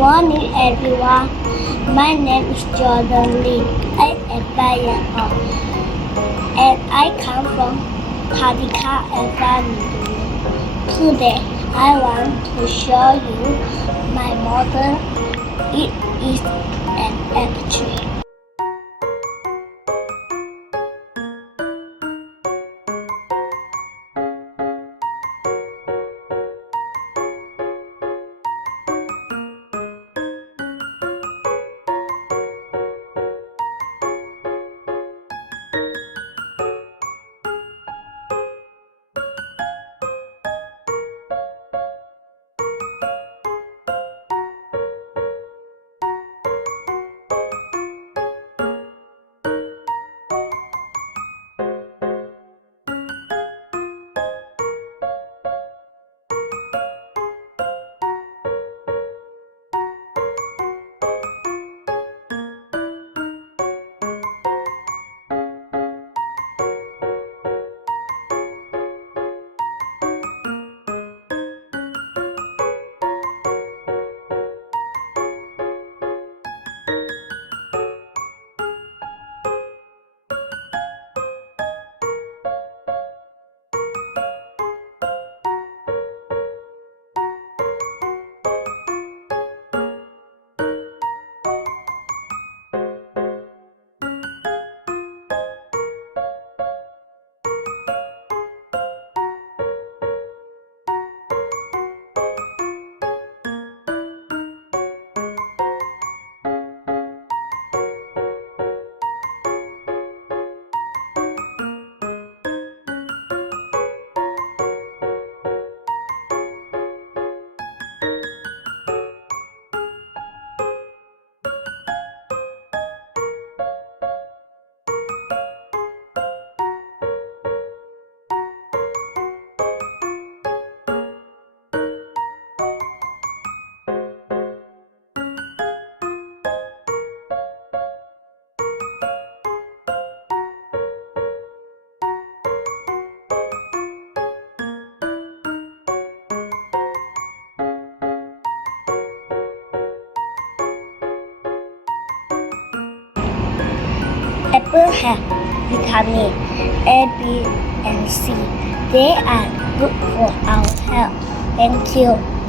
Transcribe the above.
morning, everyone. My name is Jordan Ling. I am 5 years old, and I come from Padika and family. Today, I want to show you my model. It is an apple tree. Apple have vitamin A, B, and C. They are good for our health. Thank you.